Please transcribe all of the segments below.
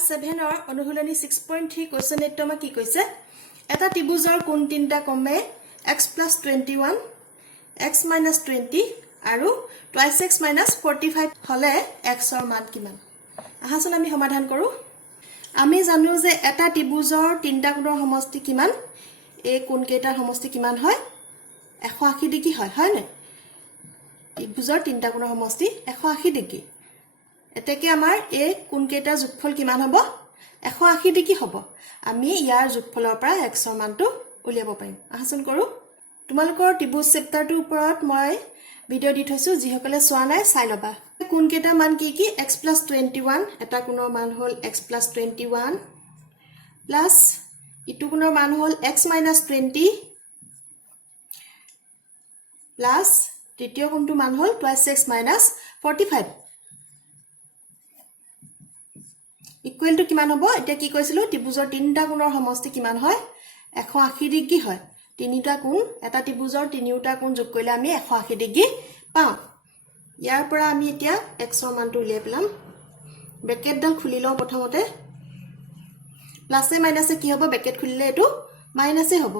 class 7 or অনুশীলনী 6.3 question এটো কি কৈছে এটা ত্ৰিভুজৰ কোণ তিনটা ক্ৰমে x + 21 x - 20 আৰু 2x - 45 হলে x ৰ মান কিমান আহাচোন আমি সমাধান কৰো আমি জানো যে এটা ত্ৰিভুজৰ তিনটা কোণৰ সমষ্টি কিমান এই কোণ কেইটাৰ সমষ্টি কিমান হয় 180 ডিগ্ৰী হয় নে ত্ৰিভুজৰ তিনটা কোণৰ সমষ্টি 180 ডিগ্ৰী এতেকে আমাৰ এই কোণ কেইটাৰ যোগফল কিমান হ'ব 180 ডিগ্ৰী হ'ব আমি ইয়াৰ যোগফলৰ পৰা x ৰ মানটো উলিয়াব পাৰিম আহাচোন কৰো তোমালোকৰ ত্ৰিভুজ চেপ্টাৰটোৰ ওপৰত মই ভিডিও দি থৈছো যিসকলে চোৱা নাই চাই লবা কোণ কেইটাৰ মান কি x + 21 এটা কোণৰ মান হ'ল x + 21 প্লাস ইটো কোণৰ মান হ'ল x - 20 প্লাস তৃতীয় কোণটো মান হ'ল 2x - 45 ইকুৱেল টু কিমান হ'ব এটা কি কৈছিলো ত্ৰিভুজৰ তিনটা কোণৰ সমষ্টি কিমান হয় 180 ডিগ্ৰী হয় তিনিটা কোণ এটা ত্ৰিভুজৰ তিনিটা কোণ যোগ কৰিলে আমি 180 ডিগ্ৰী পাম ইয়াৰ পৰা আমি এতিয়া x ৰ মানটো উলিয়াই পেলাম ব্ৰেকেটডাল খুলি লওঁ প্ৰথমতে প্লাসে মাইনাসে কি হ'ব ব্ৰেকেট খুলিলে এটো মাইনাসে হ'ব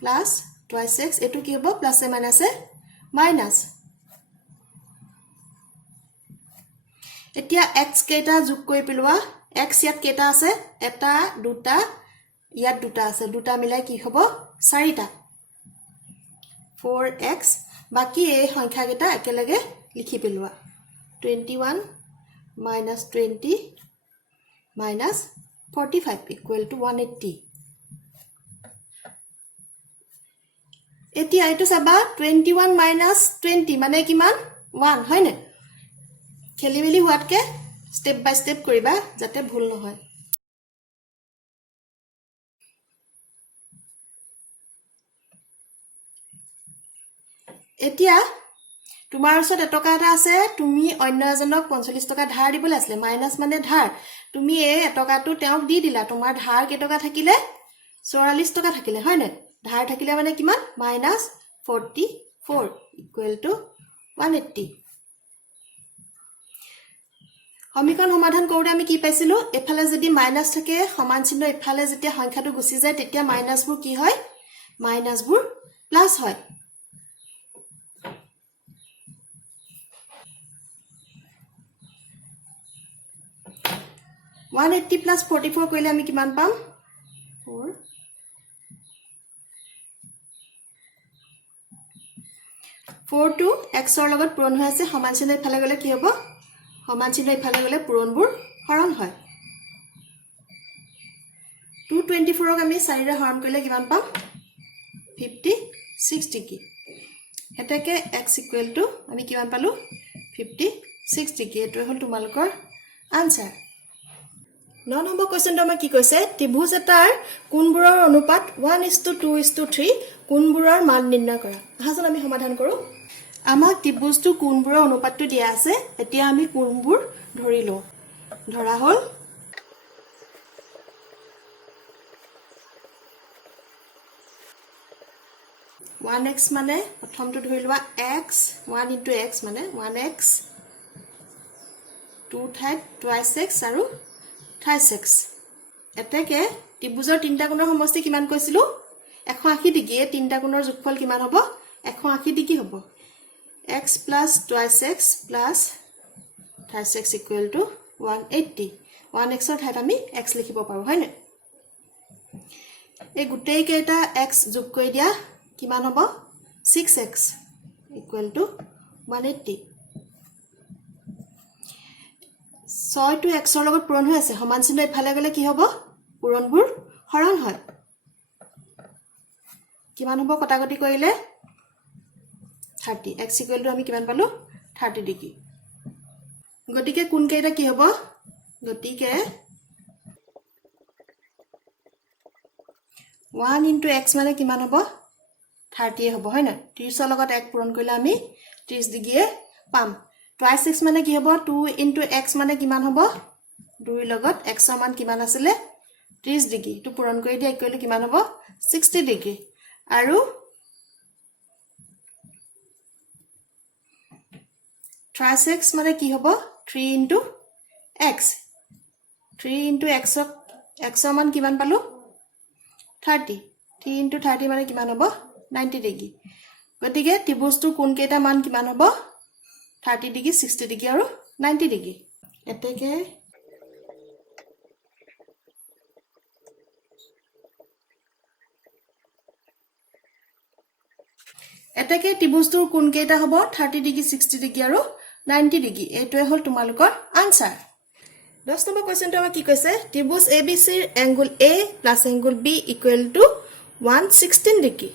প্লাস 2x এটো কি হ'ব প্লাসে মাইনাসে মাইনাস এতিয়া x কেইটা যোগ কৰি পেলোৱা x ইয়াত কেইটা আছে এটা দুটা ইয়াত দুটা আছে দুটা মিলাই কি হ'ব চাৰিটা 4x বাকি এই সংখ্যা কেইটা একেলগে লিখি পেলোৱা 21 - 20 - 45 ইকুৱেল টু 180 এতিয়া এইটো চাবা 21 - 20 মানে কিমান 1 হয় নে খেলিমেলি হোৱাতকে স্টেপ বাই স্টেপ কৰিবা যাতে ভুল নহয় এতিয়া তোমাৰ ওচৰত এটকা এটা আছে তুমি অন্য এজনক 45 টকা ধাৰ দিবলৈ আছিল মাইনাস মানে ধাৰ তুমি এই এটকাটো তেওঁক দি দিলা তোমাৰ ধাৰ কেটকা থাকিলে 44 টকা থাকিলে হয় নে ধাৰ থাকিলে মানে কিমান -44 ইকুৱেল টু 180 সমীকৰণ সমাধান কৰোঁতে আমি কি পাইছিলো এফালে যদি মাইনাস থাকে সমান চিহ্ন এফালে যেতিয়া সংখ্যাটো গুচি যায় তেতিয়া মাইনাসবোৰ কি হয় মাইনাসবোৰ প্লাস হয় 180 + 44 কৰিলে আমি কিমান পাম 4 4 টো x ৰ লগত পূৰণ হৈ আছে সমান চিহ্ন ইফালে গলে কি হ'ব সমান চিহ্ন ইফালে গলে পূৰণবোৰ হৰণ হয় 224ক আমি 4 ৰে হৰণ কৰিলে কিমান পাম 56 ডিগ্ৰী এটাকে x ইকুৱেল টু আমি কিমান পালো 56 ডিগ্ৰী এটো হ'ল তোমালোকৰ আনসাৰ 9 নম্বৰ কোৱেশ্চনটো আমাৰ কি কৈছে ত্ৰিভুজ এটাৰ কোণবোৰৰ অনুপাত 1:2:3 কোণবোৰৰ মান নিৰ্ণয় কৰা আহাচোন আমি সমাধান কৰো আমাক ত্ৰিভুজটো কোণবোৰৰ অনুপাতটো দিয়া আছে এতিয়া আমি কোণবোৰ ধৰি লওঁ ধৰা হ'ল 1x মানে প্ৰথমটো ধৰি লোৱা x 1 * x মানে 1x 2 ঠাইত 2x আৰু 3x এতেকে ত্ৰিভুজৰ তিনটা কোণৰ সমষ্টি কিমান কৈছিলো 180 ডিগ্ৰী এই তিনটা কোণৰ যোগফল কিমান হ'ব 180 ডিগ্ৰী হ'ব x + 2x + 3x equal to 180 1x ৰ ঠাইত আমি x লিখিব পাৰো হয় নে এই গুটেই কেইটা x যোগ কৰি দিয়া কিমান হ'ব 6x ইকুৱেল টু 180 6 টো x ৰ লগত পূৰণ হৈ আছে সমান চিহ্ন ইফালে গলে কি হ'ব পূৰণবোৰ হৰণ হয় কিমান হ'ব কটাকটি কৰিলে 30 x ইকুৱেল টু আমি কিমান পালো 30 ডিগ্ৰী গতিকে কোণ কেইটা কি হ'ব গতিকে 1 * x মানে কিমান হ'ব 30 হ'ব হয় না 30 ৰ লগত 1 পূৰণ কৰিলে আমি 30 ডিগ্ৰী পাম 2x মানে কি হ'ব 2 * x মানে কিমান হ'ব 2 ৰ লগত x ৰ মান কিমান আছিল 30 ডিগ্ৰী টু পূৰণ কৰি দিয়া ইকুৱেল কিমান হ'ব 60 ডিগ্ৰী আৰু 3x মানে কি হ'ব 3 * x 3 into x মান কিমান পালো 30 3 into 30 মানে কিমান হ'ব 90 ডিগ্ৰী গতিকে ত্ৰিভুজটোৰ কোণ কেইটা মান কিমান হ'ব 30 ডিগ্ৰী 60 ডিগ্ৰী আৰু 90 ডিগ্ৰী এতেকে ত্ৰিভুজটোৰ কোণ কেইটা হ'ব 30 ডিগ্ৰী 60 ডিগ্ৰী আৰু 90 ডিগ্ৰী এইটোৱে হ'ল তোমালোকৰ আনসাৰ 10 নম্বৰ কোৱেশ্চনটো আমাক কি কৈছে ত্ৰিভুজ ABC ৰ angle A plus angle B equal to 116 degree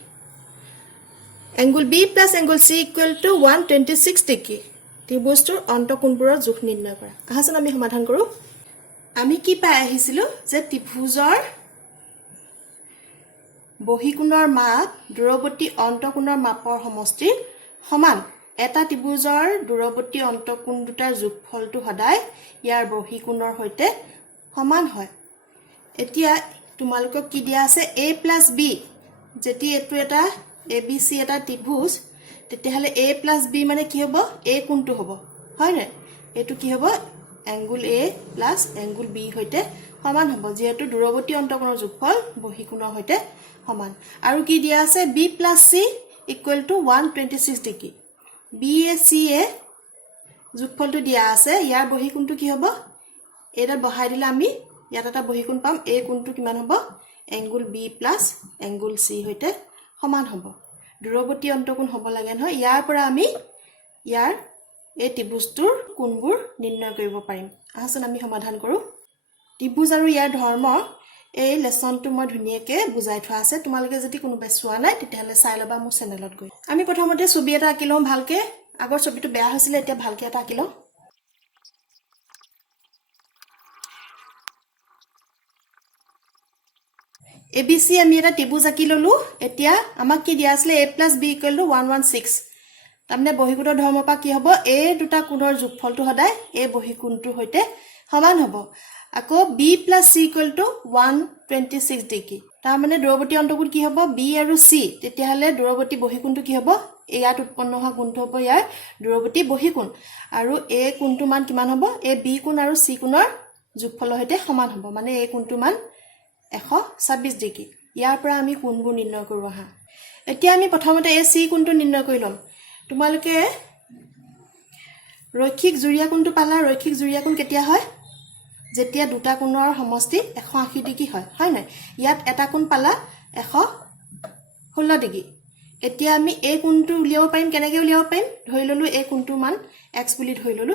angle B plus angle C equal to 126 degree ত্ৰিভুজটোৰ অন্তঃকোণবোৰৰ জোখ নিৰ্ণয় কৰা আহাচোন আমি সমাধান কৰো আমি কি পাই আহিছিলো যে ত্ৰিভুজৰ বহিকোণৰ মাপ দূৰৱৰ্তী অন্তঃকোণৰ মাপৰ সমষ্টিৰ সমান এটা ত্ৰিভুজৰ দূৰৱৰ্তী অন্তঃকোণ দুটাৰ যোগফলটো সদায় ইয়াৰ বহিকোণৰ সৈতে সমান হয় এতিয়া তোমালোকক কি দিয়া আছে a + b যেতি এটো এটা abc এটা ত্ৰিভুজ তেতিয়াহলে a + b মানে কি হ'ব a কোণটো হ'ব হয় না এটো কি হ'ব এংগল a + এংগল b সৈতে সমান হ'ব যেহেতু দূৰৱৰ্তী অন্তঃকোণৰ যোগফল বহিকোণৰ সৈতে সমান আৰু কি দিয়া আছে b + c equal to 126 degree b a c a যোগফলটো দিয়া আছে ইয়াৰ বহিকোণটো কি হ'ব এটা বহাই দিলে আমি ইয়াত এটা বহিকোণ পাম a কোণটো কিমান হ'ব এংগল b + এংগল c সৈতে সমান হ'ব দূৰৱৰ্তী অন্তঃকোণ হ'ব লাগে নহয় ইয়াৰ পৰা আমি ইয়াৰ এই ত্ৰিভুজটোৰ কোণবোৰ নিৰ্ণয় কৰিব পাৰিম আহাচোন আমি সমাধান কৰো ত্ৰিভুজ আৰু ইয়াৰ ধৰ্ম এই লেসনটো মই ধুনিয়াকে বুজাই থোৱা আছে তোমালোকে যদি কোনোবাই চোৱা নাই তেতিয়াহলে চাই লবা মোৰ চেনেলত গৈ আমি প্ৰথমতে ছবি এটা আঁকি লম ভালকে আগৰ ছবিটো বেয়া হৈছিল এতিয়া ভালকে এটা আঁকি লম ABC আমি এটা ত্ৰিভুজ আঁকি ললো এতিয়া আমাক কি দিয়া আছিল a + b = 116 তাৰমানে বহিকোণৰ ধৰ্মপা কি হ'ব a দুটা কোণৰ যোগফলটো সদায় a বহিকোণটোৰ সৈতে সমান হ'ব আকৌ b + c = 126 ডিগ্ৰী তাৰমানে দূৰৱৰ্তী অন্তঃকোণ কি হ'ব b আৰু c তেতিয়াহলে দূৰৱৰ্তী বহিকোণটো কি হ'ব ইয়াত উৎপন্ন হোৱা কোণটো হ'ব ইয়াৰ দূৰৱৰ্তী বহিকোণ আৰু a কোণটো মান কিমান হ'ব a b কোণ আৰু c কোণৰ যোগফলৰ সৈতে সমান হ'ব মানে a কোণটো মান 126 ডিগ্ৰী ইয়াৰ পৰা আমি কোণবোৰ নিৰ্ণয় কৰিব হা এতিয়া আমি প্ৰথমতে এই c কোণটো নিৰ্ণয় কৰি লম তোমালোকে ৰৈখিক জুৰীয়া কোণটো পালা ৰৈখিক জুৰীয়া কোণ কেতিয়া হয় যেতিয়া দুটা কোণৰ সমষ্টি 180 ডিগ্ৰী হয় হয় নাই ইয়াত এটা কোণ পালা 116 ডিগ্ৰী এতিয়া আমি এই কোণটো উলিয়াব পাৰিম কেনেকৈ উলিয়াব পাৰিম ধৰি ললো এই কোণটো মান x বুলি ধৰি ললো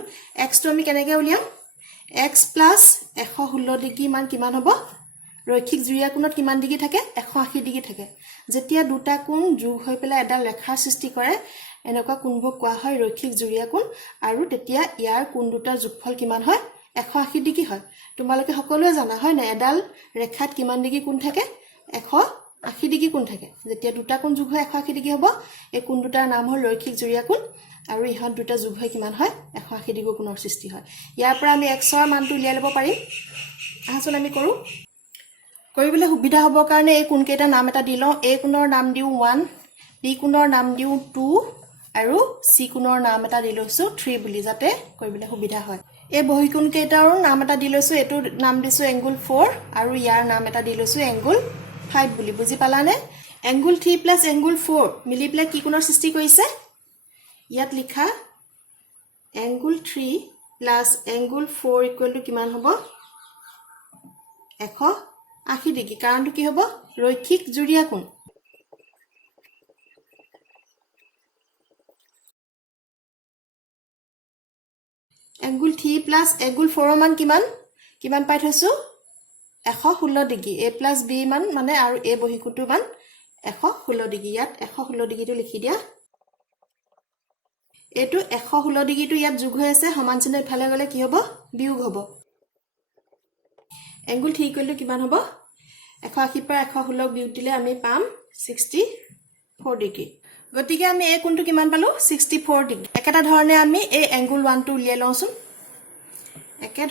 x টো আমি কেনেকৈ উলিয়াম x + 116 ডিগ্ৰী মান কিমান হ'ব ৰৈখিক জুৰীয়া কোণত কিমান ডিগ্ৰী থাকে 180 ডিগ্ৰী থাকে যেতিয়া দুটা কোণ যোগ হৈ পেলাই এডাল ৰেখাৰ সৃষ্টি কৰে এনেকুৱা কোণবোৰ কোৱা হয় ৰৈখিক জুৰীয়া কোণ আৰু তেতিয়া ইয়াৰ কোণ দুটাৰ যোগফল কিমান হয় 180 ডিগ্ৰী হয় তোমালোকে সকলোৱে জানা হয় না এডাল ৰেখাত কিমান ডিগ্ৰী কোণ থাকে 180 ডিগ্ৰী কোণ থাকে যেতিয়া দুটা কোণ যোগ হৈ 180 ডিগ্ৰী হ'ব এই কোণ দুটাৰ নাম হ'ল ৰৈখিক জুৰীয়া কোণ আৰু ইহঁত দুটা যোগ হৈ কিমান হয় 180 ডিগ্ৰী কোণৰ সৃষ্টি হয় ইয়াৰ পৰা আমি x ৰ মানটো উলিয়াই ল'ব পাৰিম আহাচোন আমি কৰো কৰিবলৈ সুবিধা হ'ব কাৰণে এই কোণ কেইটা নাম এটা দি লওঁ a কোণৰ নাম দিও 1 b কোণৰ নাম দিও 2 আৰু c কোণৰ নাম এটা দি লৈছো 3 বুলি যাতে কৰিবলৈ সুবিধা হয় এই বহিকোণ কেইটাৰ নাম এটা দি লৈছো এটো নাম দিছো এংগল 4 আৰু ইয়াৰ নাম এটা দি লৈছো এংগল 5 বুলি বুজি পালানে এংগল 3 + এংগল 4 মিলি পেলাই কি কোণৰ সৃষ্টি কৰিছে ইয়াত লিখা এংগল 3 + এংগল 4 = কিমান হ'ব 180 ডিগ্ৰী কাৰণটো কি হ'ব ৰৈখিক জুৰীয়া কোণ এংগল 3 + এংগল 4 মান কিমান পাই থৈছো 116 ডিগ্ৰী a + b মান মানে আৰু a বহিকোণটো মান 116 ডিগ্ৰী ইয়াত 116 ডিগ্ৰীটো লিখি দিয়া এটো 116 ডিগ্ৰীটো ইয়াত যোগ হৈ আছে সমান চিহ্ন ইফালে গলে কি হ'ব বিয়োগ হ'ব এংগল 3 = কিমান হ'ব 180 পৰা 116 বিয়োগ দিলে আমি পাম 64 ডিগ্ৰী গতিকে আমি এই কোণটো কিমান পালো 64 ডিগ্ৰী একেটা ধৰণে আমি এই এংগল 1 টো উলিয়াই লওঁচোন একে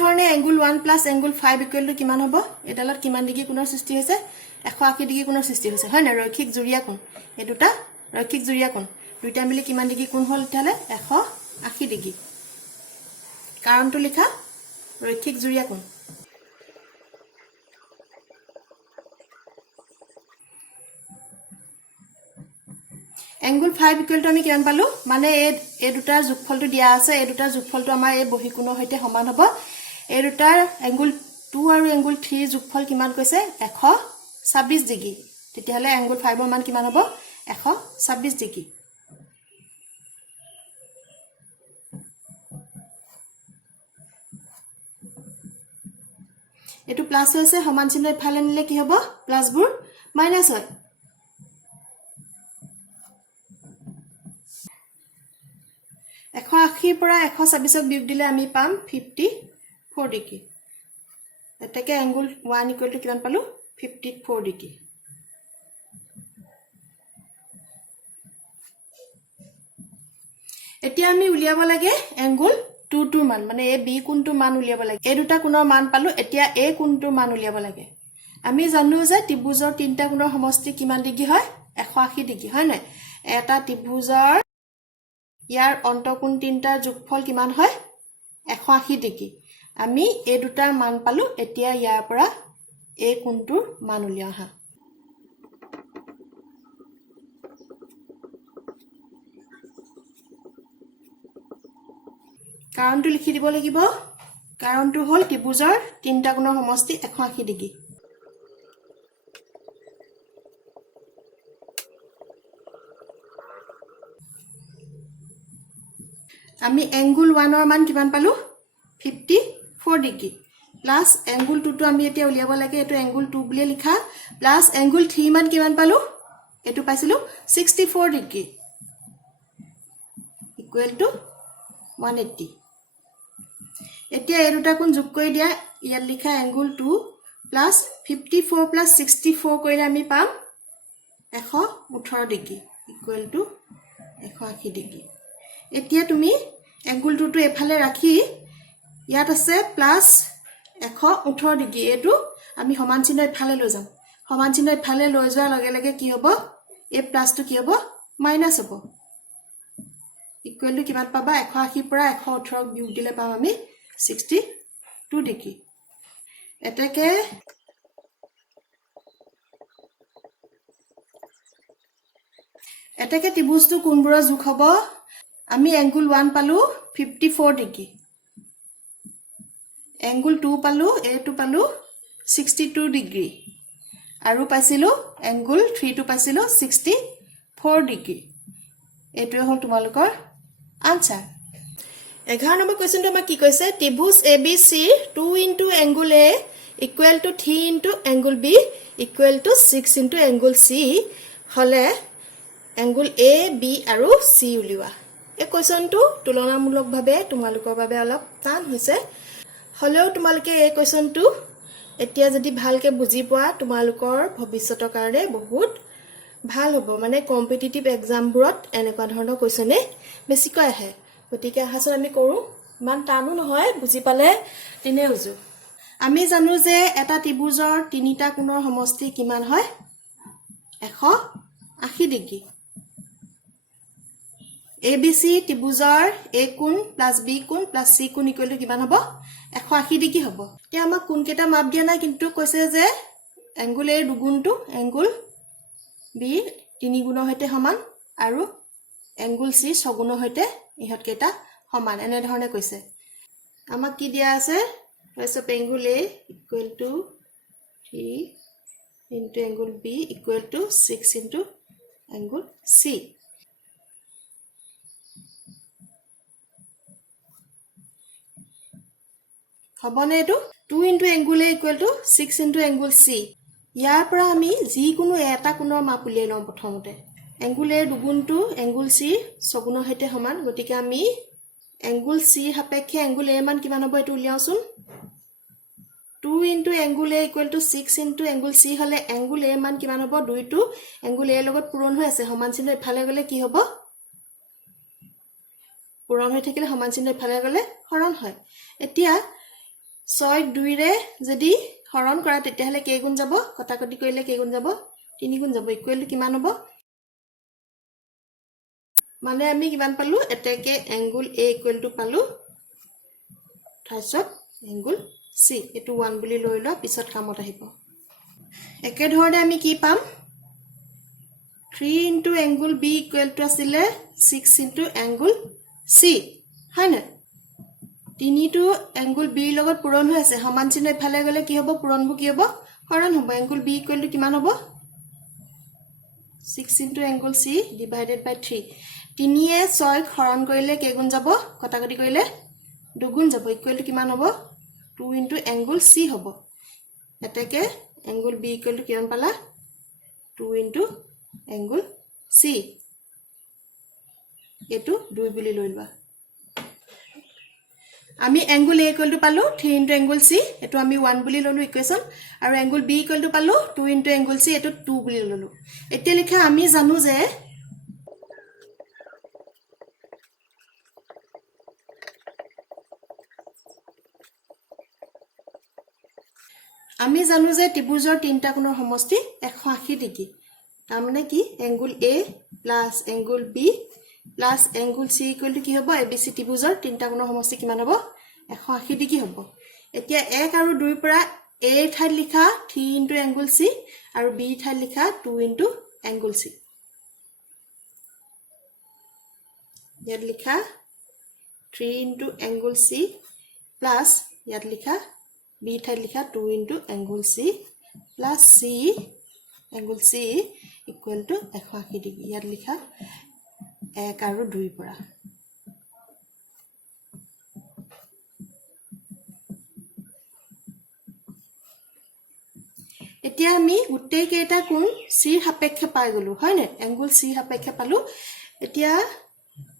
ধৰণে এংগল 1 + এংগল 5 = কিমান হ'ব এডালত কিমান ডিগ্ৰী কোণৰ সৃষ্টি হৈছে 180 ডিগ্ৰী কোণৰ সৃষ্টি হৈছে হয় না ৰৈখিক জুৰীয়া কোণ এই দুটা ৰৈখিক জুৰীয়া কোণ দুইটা মিলি কিমান ডিগ্ৰী কোণ হ'ল তেতিয়ালে 80 ডিগ্ৰী কাৰণটো লিখা ৰৈখিক জুৰীয়া কোণ angle 5 equal to আমি কিমান পালো মানে এই দুটাৰ যোগফলটো দিয়া আছে এই দুটাৰ যোগফলটো আমাৰ এই বহিকোণৰ সৈতে সমান হ'ব এই দুটাৰ angle 2 আৰু angle 3 যোগফল কিমান কৈছে 126 ডিগ্ৰী তেতিয়াহলে angle 5 ৰ মান কিমান হ'ব 126 ডিগ্ৰী এটো প্লাস আছে সমান চিহ্ন ইফালে নিলে কি হ'ব প্লাসবোৰ মাইনাস হয় 180 পৰা 126 ক বিয়োগ দিলে আমি পাম 54 ডিগ্ৰী এটাকে angle 1 equal to কিমান পালো 54 ডিগ্ৰী এতিয়া আমি উলিয়াব লাগে angle 2 টোৰ মান মানে এই b কোণটোৰ মান উলিয়াব লাগে এই দুটা কোণৰ মান পালো এতিয়া a কোণটোৰ মান উলিয়াব লাগে আমি জানো যে ত্ৰিভুজৰ তিনটা কোণৰ সমষ্টি কিমান ডিগ্ৰী হয় 180 ডিগ্ৰী হয় নাই এটা ত্ৰিভুজৰ ইয়াৰ অন্তঃকোণ তিনটাৰ যোগফল কিমান হয় 180 ডিগ্ৰী আমি এই দুটাৰ মান পালো এতিয়া ইয়াৰ পৰা এই কোণটোৰ মান উলিয়াও হা কাৰণটো লিখি দিব লাগিব কাৰণটো হ'ল ত্ৰিভুজৰ তিনটা কোণৰ সমষ্টি 180 ডিগ্ৰী আমি angle 1 ৰ মান কিমান পালো 54 ডিগ্ৰী প্লাস angle 2 টো আমি এতিয়া উলিয়াব লাগে এটো angle 2 বুলি লিখা প্লাস angle 3 মান কিমান পালো এটো পাইছিলো 64 ডিগ্ৰী ইকুৱেল টু 180 এতিয়া এই দুটা কোণ যোগ কৰি দিয়া ইয়াত লিখা angle 2 প্লাস 54 প্লাস 64 কৰিলে আমি পাম 118 ডিগ্ৰী ইকুৱেল টু 180 ডিগ্ৰী এতিয়া তুমি angle 2 টো এফালে ৰাখি ইয়াত আছে প্লাস 118 ডিগ্ৰী এটো আমি সমান চিহ্ন এফালে লৈ যাম সমান চিহ্ন এফালে লৈ যোৱাৰ লগে লগে কি হ'ব এই প্লাসটো কি হ'ব মাইনাস হ'ব ইকুৱেল টু কিমান পাবা 180 পৰা 118 বিয়োগ দিলে পাম আমি 62 ডিগ্ৰী এটাকে ত্ৰিভুজটো কোণবোৰৰ যোগ হ'ব আমি angle 1 পালো 54 ডিগ্ৰী angle 2 পালো a2 পালো 62 ডিগ্ৰী আৰু পাইছিলো angle 3 টো পাইছিলো 64 ডিগ্ৰী এটোৱে হ'ল তোমালোকৰ আনসাৰ 11 নম্বৰ কোৱেশ্চনটো আমাক কি কৈছে ত্ৰিভুজ ABC 2 into angle A equal to 3 into angle B equal to 6 into angle C হলে angle A B আৰু C উলিওৱা এই কোৱেশ্চনটো তুলনামূলকভাৱে তোমালোকৰ বাবে অলপ টান হৈছে হলেও তোমালোকে এই কোৱেশ্চনটো এতিয়া যদি ভালকে বুজি পোৱা তোমালোকৰ ভৱিষ্যতৰ কাৰণে বহুত ভাল হ'ব মানে কম্পিটিটিভ এক্সামবোৰত এনেকুৱা ধৰণৰ কোৱেশ্চনে বেছিকৈ আহে গতিকে আহাচোন আমি কৰো মান টানো নহয় বুজি পালে তিনে উজু আমি জানো যে এটা ত্ৰিভুজৰ তিনিটা কোণৰ সমষ্টি কিমান হয় 180 ডিগ্ৰী ABC ত্ৰিভুজৰ A কোণ প্লাস B কোণ প্লাস C কোণ ইকুৱেল টু কিমান হ'ব 180 ডিগ্ৰী হ'ব এতিয়া আমাক কোণ কেটা মাপ দিয়া নাই কিন্তু কৈছে যে angle A দুগুণটো angle B তিনি গুণৰ সৈতে সমান আৰু angle C ছগুণৰ সৈতে ইহত কেটা সমান এনে ধৰণে কৈছে আমাক কি দিয়া আছে কৈছে angle A equal to 3 into angle B equal to 6 into angle C হবনে এটো 2 into angle A equal to 6 into angle C ইয়াৰ পৰা আমি যি কোনো এটা কোণৰ মাপ উলিয়াই লওঁ প্ৰথমতে angle A দুগুণটো angle C ছগুণৰ সৈতে সমান গতিকে আমি angle C সাপেক্ষে angle A মান কিমান হ'ব এটো উলিয়াওচোন 2 into angle A equal to 6 into angle C হলে angle A মান কিমান হ'ব 2 টো angle A লগত পূৰণ হৈ আছে সমান চিহ্ন ইফালে গলে কি হ'ব পূৰণ হৈ থাকিলে সমান চিহ্ন ইফালে গলে হৰণ হয় এতিয়া 6 2 ৰে যদি হৰণ কৰা তেতিয়াহলে কেই গুণ যাব কটাকটি কৰিলে কেই গুণ যাব 3 গুণ যাব ইকুৱেল টু কিমান হ'ব মানে আমি কিমান পালো এটাকে এংগুল A ইকুৱেল টু পালো তাৰপিছত এংগুল C এটো 1 বুলি লৈ ল পিছত কামত আহিব একে ধৰণে আমি কি পাম 3 into angle B equal to asile 6 into angle C হয় না তিনিটো angle B লগত পূৰণ হৈ আছে সমান চিহ্ন ইফালে গলে কি হ'ব পূৰণবোৰ কি হ'ব হৰণ হ'ব angle B equal to কিমান হ'ব 6 into angle C divided by 3 তিনিয়ে 6 হৰণ কৰিলে কেগুণ যাব কটাকটি কৰিলে দুগুণ যাব ইকুৱেল টু কিমান হ'ব 2 into angle C হ'ব এটাকে angle B equal to কিমান পালা 2 into angle C এটো 2 বুলি লৈ লবা আমি angle A equal to পালো 3 into angle C এটো আমি 1 বুলি ললো ইকুৱেচন আৰু angle B equal to পালো 2 into angle C এটো 2 বুলি ললো এতিয়া লিখা আমি জানো যে ত্ৰিভুজৰ তিনটা কোণৰ সমষ্টি 180 ডিগ্ৰী তাৰমানে কি angle A plus angle B plus angle C equal to কি হ'ব ABC ত্ৰিভুজৰ তিনটা কোণৰ সমষ্টি কিমান হ'ব 180 ডিগ্ৰী হ'ব এতিয়া 1 আৰু 2 পৰা A ঠাইত লিখা 3 into angle C আৰু B ঠাইত লিখা 2 into angle C ইয়াত লিখা 3 into angle C plus ইয়াত লিখা B ঠাইত লিখা 2 into angle C plus C angle C equal to 180 degree ইয়াত লিখা 1 আৰু 2 পৰা এতিয়া আমি গুটেই কেইটা কোণ C সাপেক্ষে পাই গলো হয় নে angle C সাপেক্ষে পালো এতিয়া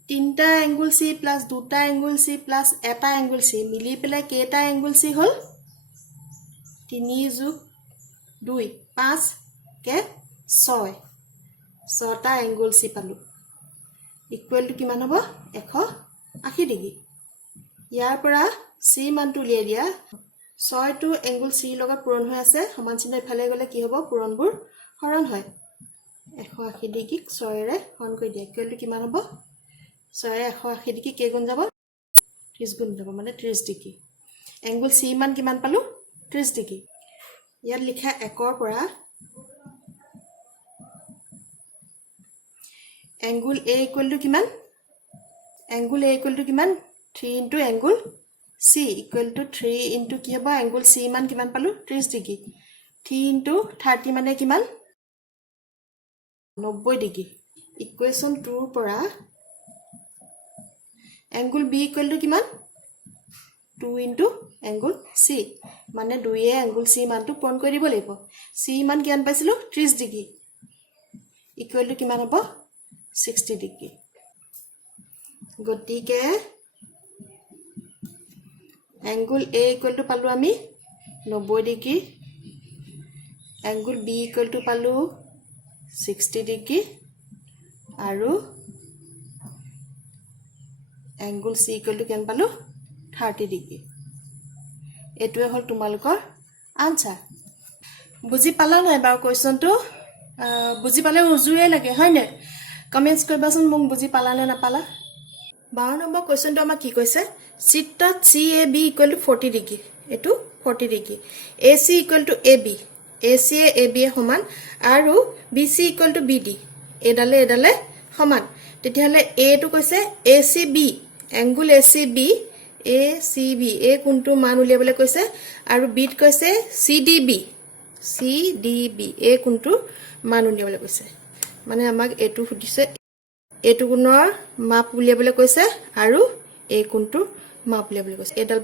তিনটা angle C plus দুটা angle C plus এটা angle C মিলি পেলাই কেইটা angle C হল 3 যোগ 2 5 কে 6 ছটা angle C পালো ইকুৱেল টু কিমান হ'ব 180 ডিগ্ৰী ইয়াৰ পৰা C মানটো উলিয়াই দিয়া 6 টো angle C লগত পূৰণ হৈ আছে সমান চিহ্ন ইফালে গলে কি হ'ব পূৰণবোৰ হৰণ হয় 180 ডিগ্ৰী 6 ৰে হৰণ কৰি দিয়া ইকুৱেল টু কিমান হ'ব 6 ৰে 180 ডিগ্ৰী কে গুণ যাব 30 গুণ যাব মানে 30 ডিগ্ৰী angle C মান কিমান পালো 30 ডিগ্ৰী ইয়াত লিখা 1 ৰ পৰা angle A equal to কিমান angle A equal to কিমান 3 into angle C equal to 3 into কি হ'ব angle C মান কিমান পালো 30 ডিগ্ৰী 3 into 30 মানে কিমান 90 ডিগ্ৰী ইকুৱেচন 2 ৰ পৰা angle B equal to কিমান 2 into angle C মানে 2 এ angle C মানটো পূৰণ কৰি দিব লাগিব C মান কিমান পাইছিলো 30 ডিগ্ৰী ইকুৱেল টু কিমান হ'ব 60 ডিগ্ৰী গতিকে angle A equal to পালো আমি 90 degree angle B equal to পালো 60 ডিগ্ৰী আৰু angle C equal to কিমান পালো 30 ডিগ্ৰী এটোৱে হল তোমালোকৰ আনসাৰ বুজি পালা নাই বাৰু কোৱেশ্চনটো বুজি পালে উজুৱে লাগে হয় নে কমেন্টস কৰিবাচোন মোক বুজি পালা নে নাপালা 12 নম্বৰ কোৱেশ্চনটো আমাক কি কৈছে চিত্ৰত CAB equal to 40 ডিগ্ৰী এটো 40 degree AC equal to AB AC AB সমান আৰু BC equal to BD এডালে সমান তেতিয়াহলে A টো কৈছে ACB angle ACB ACB এ কোনটো মান উলিয়াবলৈ কৈছে আৰু B ত কৈছে CDB এ কোনটো মান উলিয়াবলৈ কৈছে মানে আমাক এটো সুধিছে এটো কোণৰ মাপ উলিয়াবলৈ কৈছে আৰু এ কোনটো মাপ উলিয়াবলৈ কৈছে এডাল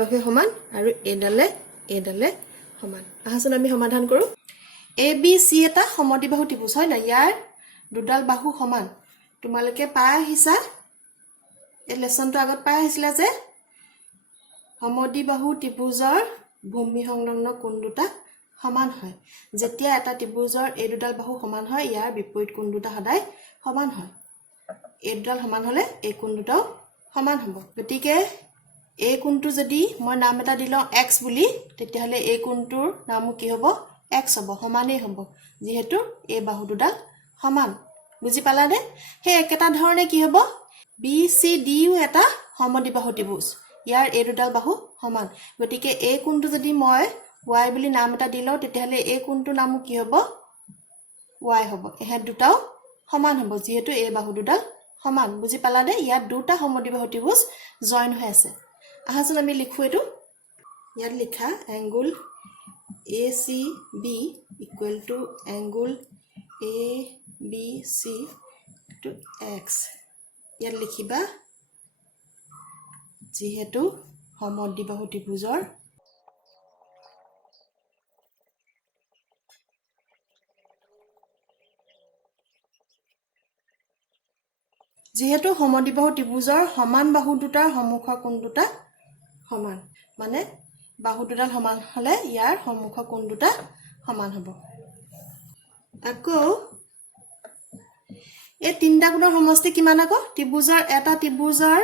বাহুৱে সমান আৰু এডালে সমান আহাচোন আমি সমাধান কৰো ABC এটা সমদ্বিবাহু ত্ৰিভুজ হয় না ইয়াৰ দুডাল বাহু সমান তোমালোকে পাই আহিছা এই লেসনটো আগত পাই আহিছিলা যে সমদ্বিবাহু ত্ৰিভুজৰ ভূমি সংলগ্ন কোণ দুটা সমান হয় যেতিয়া এটা ত্ৰিভুজৰ এই দুডাল বাহু সমান হয় ইয়াৰ বিপৰীত কোণ দুটা সদায় সমান হয় এই দুডাল সমান হলে এই কোণ দুটাও সমান হ'ব গতিকে এই কোণটো যদি মই নাম এটা দিলও x বুলি তেতিয়াহলে এই কোণটোৰ নাম কি হ'ব x হ'ব সমানেই হ'ব যেহেতু এই বাহু দুডাল সমান বুজি পালানে হে একেটা ধৰণে কি হ'ব বি সি ডি ও এটা সমদ্বিবাহু ত্ৰিভুজ ইয়াৰ এই দুডাল বাহু সমান গতিকে এই কোণটো যদি মই y বুলি নাম এটা দিলো তেতিয়াহলে এই কোণটো নামো কি হ'ব y হ'ব এহে দুটাও সমান হ'ব যেহেতু এই বাহু দুডাল সমান বুজি পালানে ইয়াত দুটা সমদ্বিবাহু ত্ৰিভুজ জয়েন হৈ আছে আহাচোন আমি লিখো এটো ইয়াত লিখা angle ACB equal to angle ABC to x ইয়াত লিখিবা যেহেতু সমদ্বিবাহু ত্ৰিভুজৰ যেহেতু সমদ্বিবাহু ত্ৰিভুজৰ সমান বাহু দুটাৰ সম্মুখৰ কোণ দুটা সমান মানে বাহু দুডাল সমান হলে ইয়াৰ সম্মুখৰ কোণ দুটা সমান হ'ব আকৌ এই তিনটা কোণৰ সমষ্টি কিমান আকৌ ত্ৰিভুজৰ এটা ত্ৰিভুজৰ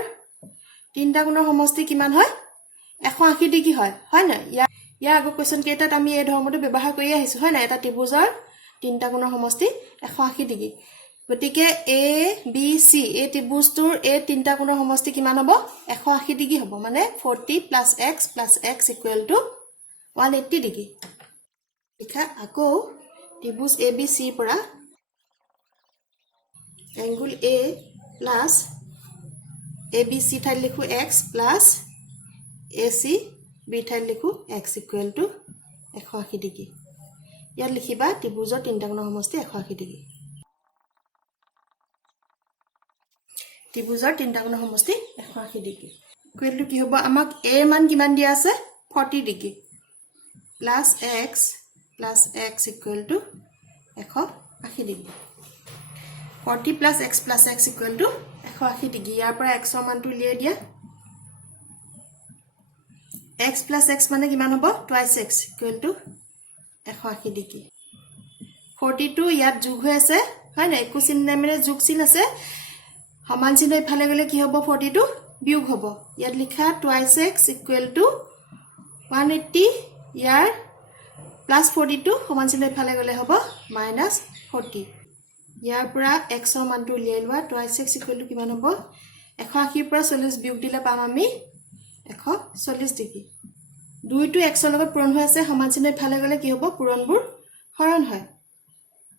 তিনটা কোণৰ সমষ্টি কিমান হয় 180 ডিগ্ৰী হয় না ইয়াৰ আগৰ কোৱেশ্চন কেইটাত আমি এই ধৰ্মটো ব্যৱহাৰ কৰি আহিছো হয় না এটা ত্ৰিভুজৰ তিনটা কোণৰ সমষ্টি 180 ডিগ্ৰী গতিকে এ বি সি এই ত্ৰিভুজটোৰ এই তিনটা কোণৰ সমষ্টি কিমান হ'ব 180 ডিগ্ৰী হ'ব মানে 40 + x = 180 ডিগ্ৰী লিখা আকৌ ত্ৰিভুজ এ বি সি পৰা এংগল এ প্লাস ABC ঠাইত লিখো x প্লাস AC B ঠাইত লিখো x = 180 ডিগ্ৰী ইয়াত লিখিবা ত্ৰিভুজৰ তিনটা কোণৰ সমষ্টি 180 ডিগ্ৰী ত্ৰিভুজৰ তিনটা কোণৰ সমষ্টি 180 ডিগ্ৰী ইকুৱেলটো কি হ'ব আমাক a ৰ মান কিমান দিয়া আছে 40 degree plus x = 180 degree 40 + x = 180 degree ইয়াৰ পৰা x ৰ মানটো উলিয়াই দিয়া x + x মানে কিমান হ'ব twice x = 180 ডিগ্ৰী 42 ইয়াত যোগ হৈ আছে হয় না একো চিহ্ন মানে যোগ চিহ্ন আছে সমান চিহ্ন ইফালে গলে কি হ'ব 42 বিয়োগ হ'ব ইয়াত লিখা twice x = 180 ইয়াৰ প্লাস 42 সমান চিহ্ন ইফালে গলে হ'ব -40 ইয়াৰ পৰা x ৰ মানটো উলিয়াই লোৱা twice x = কিমান হ'ব 180 পৰা 40 বিয়োগ দিলে পাম আমি 140 ডিগ্ৰী দুইটো x ৰ লগত পূৰণ হৈ আছে সমান চিহ্ন ইফালে গলে কি হ'ব পূৰণবোৰ হৰণ হয়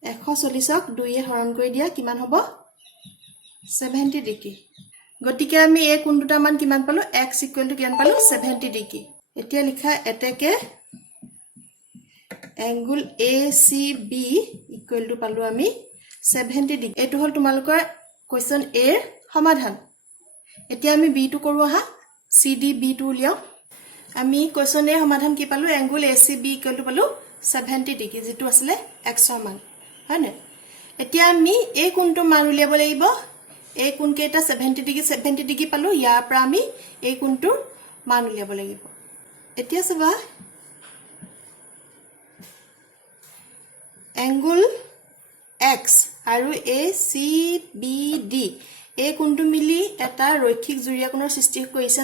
140ক 2 এ হৰণ কৰি দিয়া কিমান হ'ব 70 ডিগ্ৰী গতিকে আমি এই কোণ দুটা মান কিমান পালো x = কিমান পালো 70 ডিগ্ৰী এতিয়া লিখা এতেকে এংগল ACB = পালো আমি 70 ডিগ্ৰী এটো হল তোমালোকৰ কোৱেশ্চন এ ৰ সমাধান এতিয়া আমি বি টো কৰো আহা CD B টো উলিয়াও আমি কোৱেশ্চন এ সমাধান কি পালো এংগল ACB = পালো 70 ডিগ্ৰী যেটো আসলে x ৰ মান হয়নে এতিয়া আমি এই কোণটো মান উলিয়াব লাগিব এই কোণ কেইটা 70 ডিগ্ৰী পালো ইয়াৰ পৰা আমি এই কোণটোৰ মান উলিয়াব লাগিব এতিয়া চাবা এংগল x আৰু ACBD এই কোণটো মিলি এটা ৰৈখিক জুৰীয়া কোণৰ সৃষ্টি কৰিছে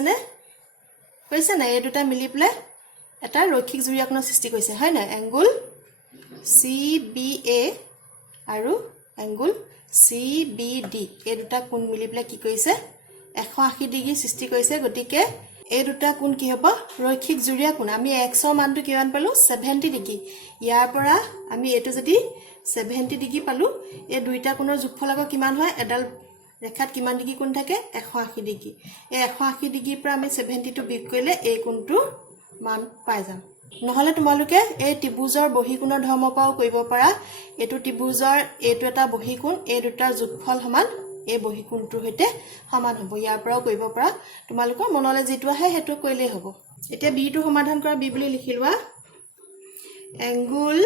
না এই দুটা মিলি প্লে এটা ৰৈখিক জুৰীয়া কোণৰ সৃষ্টি কৰিছে হয় না এংগল CBA আৰু এংগল CBD এই দুটা কোণ মিলি প্লে কি কৰিছে 180 ডিগ্ৰী সৃষ্টি কৰিছে গতিকে এই দুটা কোণ কি হ'ব ৰৈখিক জুৰীয়া কোণ আমি x ৰ মানটো কিমান পালো 70 ডিগ্ৰী ইয়াৰ পৰা আমি এটো যদি 70 ডিগ্ৰী পালো এই দুইটা কোণৰ যোগফল আকৌ কিমান হয় এডাল ৰেখাত কিমান ডিগ্ৰী কোণ থাকে 180 ডিগ্ৰী এই 180 ডিগ্ৰীৰ পৰা আমি 70 টো বিয়োগ কৰিলে এই কোণটোৰ মান পাই যাম নহলে তোমালোকে এই ত্ৰিভুজৰ বহিকোণৰ ধৰ্ম পাও কৰিব পাৰা এটো ত্ৰিভুজৰ এটো এটা বহিকোণ এই দুটাৰ যোগফল সমান এই বহিকোণটোৰ হৈতে সমান হ'ব ইয়াৰ পৰাও কৰিব পাৰা তোমালোকৰ মনলে যেটো আহে হেতু কইলে হ'ব এতিয়া বি টো সমাধান কৰা বি বুলি লিখিলৱা angle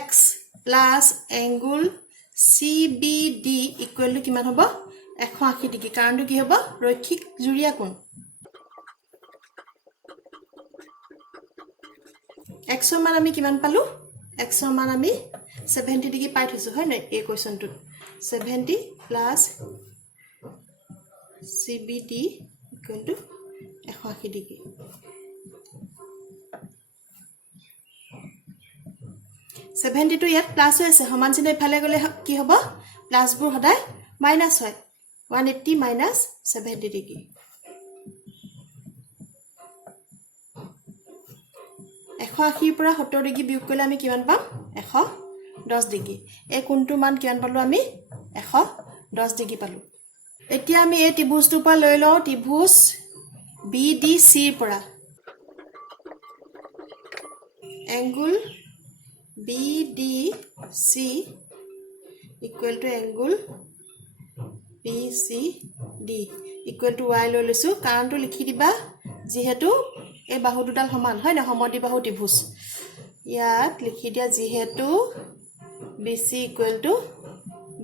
x plus angle CBD equal to কিমান হ'ব 180 ডিগ্ৰী কাৰণটো কি হ'ব ৰৈখিক জুৰীয়া কোণ x ৰ মান আমি কিমান পালো x ৰ মান আমি 70 ডিগ্ৰী পাই থৈছো হয় না এই কোৱেশ্চনটো 70 plus CBD equal to 180 degree 70 টো ইয়াত প্লাস হৈ আছে সমান চিহ্ন ইফালে গলে কি হ'ব প্লাসবোৰ সদায় মাইনাস হয় 180 minus 70 degree 180 পৰা 70 ডিগ্ৰী বিয়োগ কৰিলে আমি কিমান পাম 110 ডিগ্ৰী এই কোণটোৰ মান কিমান পালো আমি 110 ডিগ্ৰী পালো এতিয়া আমি এই ত্ৰিভুজটোৰ পৰা লৈ লওঁ ত্ৰিভুজ BDC ৰ পৰা angle BDC equal to angle BCD equal to y লৈ লৈছো কাৰণটো লিখি দিবা যেহেতু এই বাহু দুডাল সমান হয় না সমদ্বিবাহু ত্ৰিভুজ ইয়াত লিখি দিয়া যেহেতু BC equal to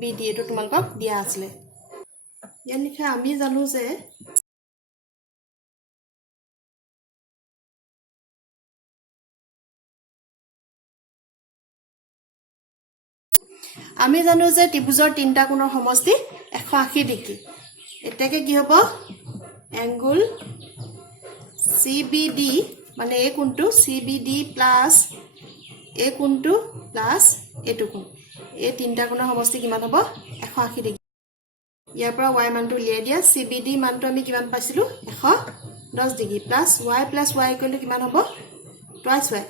BD এটো তোমালোকক দিয়া আছিল ইয়াত লিখা আমি জানো যে ত্ৰিভুজৰ তিনটা কোণৰ সমষ্টি 180 ডিগ্ৰী এটাকে কি হ'ব angle CBD মানে এই কোণটো CBD প্লাস এই কোণটো প্লাস এইটো কোণ এই তিনটা কোণৰ সমষ্টি কিমান হ'ব 180 ডিগ্ৰী ইয়াৰ পৰা y মানটো উলিয়াই দিয়া CBD মানটো আমি কিমান পাইছিলো 110 degree plus y plus y equal to কিমান হ'ব টুৱাইস y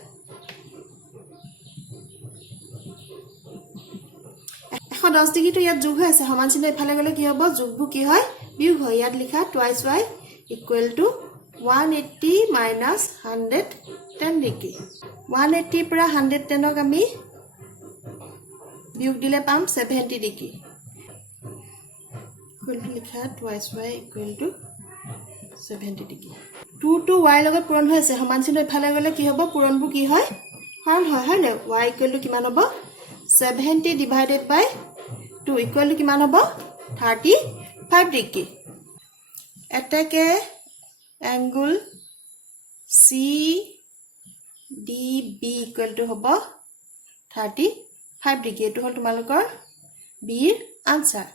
110 ডিগ্ৰী তো ইয়াত যোগ হৈ আছে সমান চিহ্ন ইফালে গলে কি হ'ব যোগবোৰ কি হয় বিয়োগ হয় ইয়াত লিখা twice y equal to 180 minus 110 degree 180 পৰা 110 ক আমি বিয়োগ দিলে পাম 70 ডিগ্ৰী ইকুৱেল টু লিখা twice y equal to 70 degree 2 to y লগত পূৰণ হৈ আছে সমান চিহ্ন ইফালে গলে কি হ'ব পূৰণবোৰ কি হয় হৰণ হয় হয় না y ইকুৱেল টু কিমান হ'ব 70 divided by 2 equal to কিমান হ'ব 35 ডিগ্ৰী এটাকে angle CDB equal to হ'ব 35 ডিগ্ৰী এটো হল তোমালোকৰ B ৰ আনসাৰ